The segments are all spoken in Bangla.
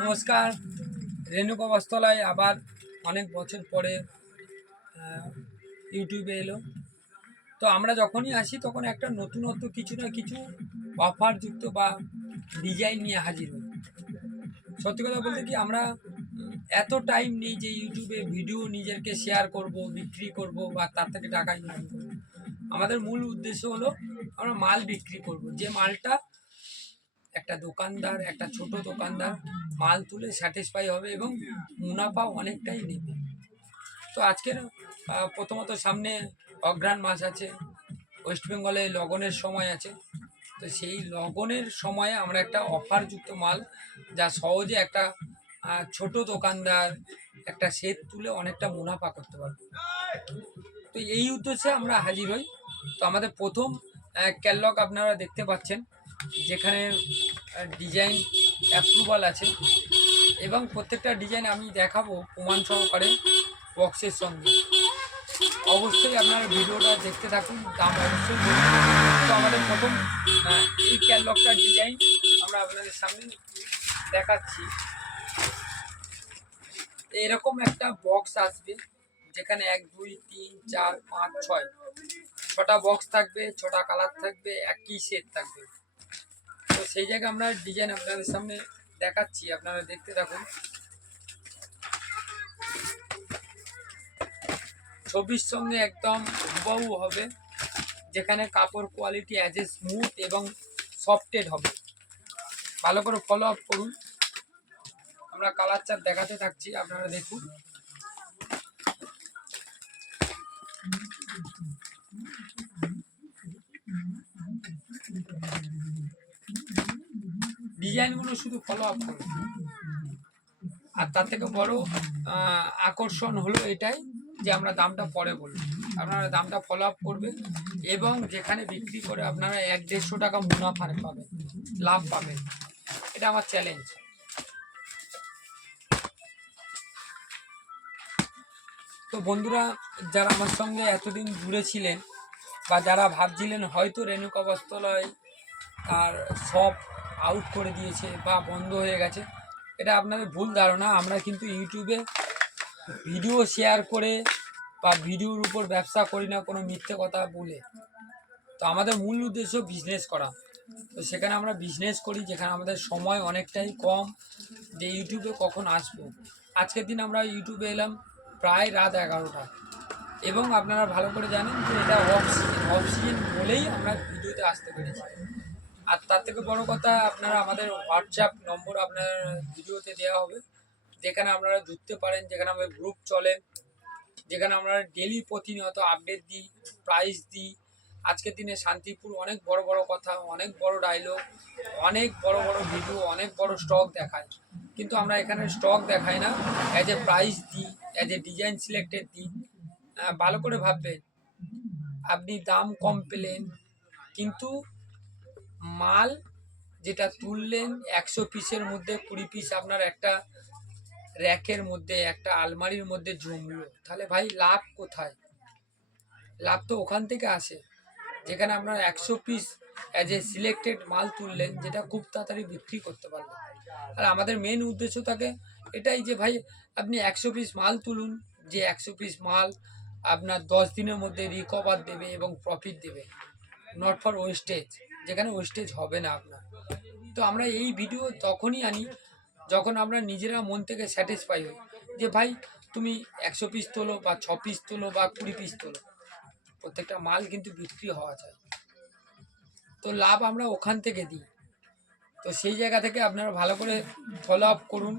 নমস্কার। রেণুকা বস্ত্রালয় আবার অনেক বছর পরে ইউটিউবে এলো। তো আমরা যখনই আসি তখন একটা নতুনত্ব কিছু না কিছু অফারযুক্ত বা ডিজাইন নিয়ে হাজির হই। সত্যি কথা বলতে কি আমরা এত টাইম নেই যে ইউটিউবে ভিডিও নিজেকে শেয়ার করব, বিক্রি করব বা তার থেকে টাকা ইনকাম করব। আমাদের মূল উদ্দেশ্য হলো আমরা মাল বিক্রি করব, যে মালটা একটা দোকানদার, একটা ছোট দোকানদার মাল তুলে স্যাটিসফাই হবে এবং মুনাফা অনেকটাই নেবে। তো আজকের প্রথমত সামনে অঘ্রাণ মাস আছে, ওয়েস্ট বেঙ্গলে লগনের সময় আছে। তো সেই লগনের সময়ে আমরা একটা অফারযুক্ত মাল, যা সহজে একটা ছোট দোকানদার একটা শেড তুলে অনেকটা মুনাফা করতে পারবে। তো এই উদ্দেশ্যে আমরা হাজির হই। তো আমাদের প্রথম ক্যাটলগ আপনারা দেখতে পাচ্ছেন, যেখানে ডিজাইন অ্যাপ্রুভাল আছে এবং প্রত্যেকটা ডিজাইন আমি দেখাবো প্রমাণ সহকারে বক্সের সঙ্গে। অবশ্যই আপনারা ভিডিওটা দেখতে থাকুন, দাম অবশ্যই বলুন। তো আমাদের প্রথম এই ক্যাটলগটার ডিজাইন আমরা আপনাদের সামনে দেখাচ্ছি। এরকম একটা বক্স আসবে, যেখানে 1 2 3 4 5 6 ছটা বক্স থাকবে, ছটা কালার থাকবে, একই সেট থাকবে। তো সেই জায়গায় আমরা ডিজাইন আপনাদের সামনে দেখাচ্ছি, আপনারা দেখতে থাকুন। ছবির সঙ্গে একদম হুবহু হবে, যেখানে কাপড় কোয়ালিটি অ্যাজ এ স্মুথ এবং সফটেড হবে। ভালো করে ফলো আপ করুন। আমরা কালার চার্ট দেখাতে থাকছি, আপনারা দেখুন। ডিজাইনগুলো শুধু ফলো আপ করুন। আর তার থেকে বড় আকর্ষণ হলো এটাই যে আমরা দামটা পরে বলবো, আপনারা দামটা ফলো আপ করবেন এবং যেখানে বিক্রি করে আপনারা 100-150 টাকা মুনাফা পাবেন, লাভ পাবেন। এটা আমার চ্যালেঞ্জ। তো বন্ধুরা, যারা আমার সঙ্গে এতদিন জুড়ে ছিলেন বা যারা ভাবছিলেন হয়তো রেণুকা বস্ত্রালয় আর সব আউট করে দিয়েছে বা বন্ধ হয়ে গেছে, এটা আপনাদের ভুল ধারণা। আমরা কিন্তু ইউটিউবে ভিডিও শেয়ার করে বা ভিডিওর উপর ব্যবসা করি না কোনো মিথ্যে কথা বলে। তো আমাদের মূল উদ্দেশ্য বিজনেস করা। তো সেখানে আমরা বিজনেস করি, যেখানে আমাদের সময় অনেকটাই কম যে ইউটিউবে কখন আসবো। আজকের দিন আমরা ইউটিউবে এলাম প্রায় রাত 11টা, এবং আপনারা ভালো করে জানেন যে এটা অফ সিজন বলেই আমরা ভিডিওতে আসতে পেরেছি। আর তার থেকে বড় কথা, আপনারা আমাদের হোয়াটসঅ্যাপ নম্বর আপনার ভিডিওতে দেওয়া হবে, যেখানে আপনারা যুক্তে পারেন, যেখানে আমাদের গ্রুপ চলে, যেখানে আমরা ডেলি প্রতিনিয়ত আপডেট দিই, প্রাইস দিই। আজকের দিনে শান্তিপুর অনেক বড় বড় কথা, অনেক বড় ডায়লগ, অনেক বড় বড় ভিডিও, অনেক বড় স্টক দেখায়, কিন্তু আমরা এখানে স্টক দেখাই না, অ্যাজ এ প্রাইস দিই, অ্যাজ এ ডিজাইন সিলেক্টেড দিই। ভালো করে ভাববেন, আপনি দাম কম পেলেন, কিন্তু মাল যেটা তুললেন 100 পিসের মধ্যে 20 পিস আপনার একটা র্যাকের মধ্যে, একটা আলমারির মধ্যে জমলো, তাহলে ভাই লাভ কোথায়? লাভ তো ওখান থেকে আসে যেখানে আপনার 100 পিস অ্যাজ এ সিলেক্টেড মাল তুললেন, যেটা খুব তাড়াতাড়ি বিক্রি করতে পারলেন। আর আমাদের মেন উদ্দেশ্য থাকে এটাই যে ভাই আপনি 100 পিস মাল তুলুন, যে 100 পিস মাল আপনার 10 দিনের মধ্যে রিকভার দেবে এবং প্রফিট দেবে, নট ফর ওয়েস্টেজ, যেখানে ওয়েস্টেজ হবে না আপনার। তো আমরা এই ভিডিও তখনই আনি যখন আমরা নিজেরা মন থেকে স্যাটিসফাই হই যে ভাই তুমি 100 পিস তোলো বা 6 পিস তোলো বা 20 পিস তোলো, প্রত্যেকটা মাল কিন্তু বিক্রি হওয়া চাই। তো লাভ আমরা ওখান থেকে দিই। তো সেই জায়গা থেকে আপনারা ভালো করে ফলো আপ করুন।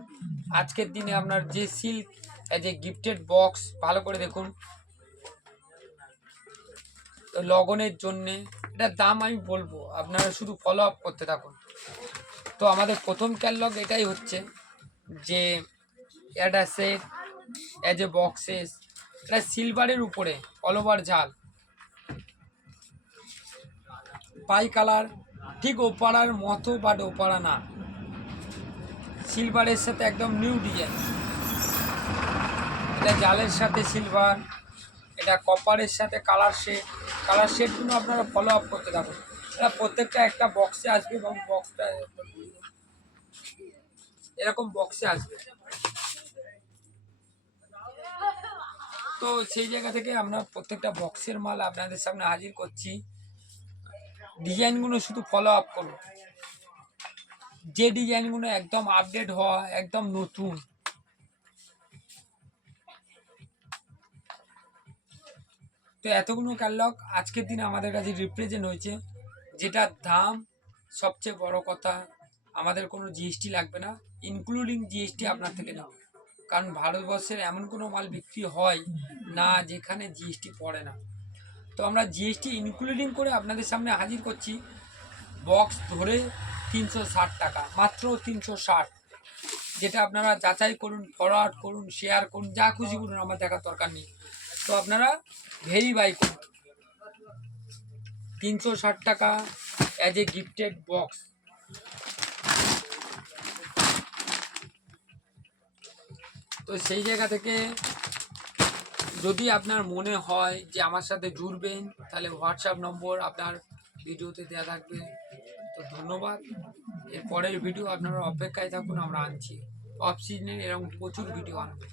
আজকের দিনে আপনার যে silk as a gifted box, ভালো করে দেখুন। তো লগনের জন্যে এটার দাম আমি বলবো, আপনারা শুধু ফলো আপ করতে থাকুন। তো আমাদের প্রথম ক্যাটলগ এটাই হচ্ছে যে এটা সেট অ্যাজ এ বক্সেস, এটা সিলভারের উপরে অল ওভার ঝাল, পাই কালার, ঠিক ওপাড়ার মতো বাট ওপাড়া না, সিলভারের সাথে একদম নিউ ডিজাইন। এটা জালের সাথে সিলভার, এটা কপারের সাথে কালার শেডগুলো আপনারা ফলো আপ করতে থাকুন। এটা প্রত্যেকটা একটা বক্সে আসবে এবং বক্সটা এরকম বক্সে আসবে। তো সেই জায়গা থেকে আমরা প্রত্যেকটা বক্সের মাল আপনাদের সামনে হাজির করছি। ডিজাইনগুলো শুধু ফলো আপ করুন, যে ডিজাইনগুলো একদম আপডেট হওয়া, একদম নতুন। তো এতগুলো ক্যাটালগ আজকের দিনে আমাদের কাছে রিপ্রেজেন্ট হয়েছে, যেটার দাম সবচেয়ে বড় কথা, আমাদের কোনো জিএসটি লাগবে না, ইনক্লুডিং জিএসটি আপনার থেকে নেব। কারণ ভারতবর্ষের এমন কোনো মাল বিক্রি হয় না যেখানে জিএসটি পড়ে না। তো আমরা জিএসটি ইনক্লুডিং করে আপনাদের সামনে হাজির করছি। বক্স ধরে 360 টাকা, মাত্র 360। যেটা আপনারা যাচাই করুন, ফরওয়ার্ড করুন, শেয়ার করুন, যা খুশি করুন, আমার দেখার দরকার নেই। তো আপনারা ভেরিফাই করুন। 360 টাকা অ্যাজ এ গিফটেড বক্স। তো সেই জায়গা থেকে যদি আপনার মনে হয় যে আমার সাথে জুড়বেন, তাহলে হোয়াটসঅ্যাপ নম্বর আপনার ভিডিওতে দেওয়া থাকবে। তো ধন্যবাদ। এর পরের ভিডিও আপনারা অপেক্ষায় থাকুন, আমরা আনছি। অফ সিজনে এরকম প্রচুর ভিডিও আনবে।